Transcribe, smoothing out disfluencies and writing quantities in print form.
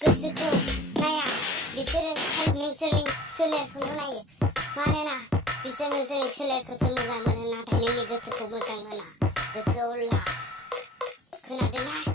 गोसोखौ नाया बिसोरो नोंसोरनि सोलेरखौल' नायो मानोना बिसोर नोंसोरनि सोलेरखौसो मोजां मोनो नाथाय नोंनि गोसोखौ मोजां मोना गोसोआव ला खोनादोंना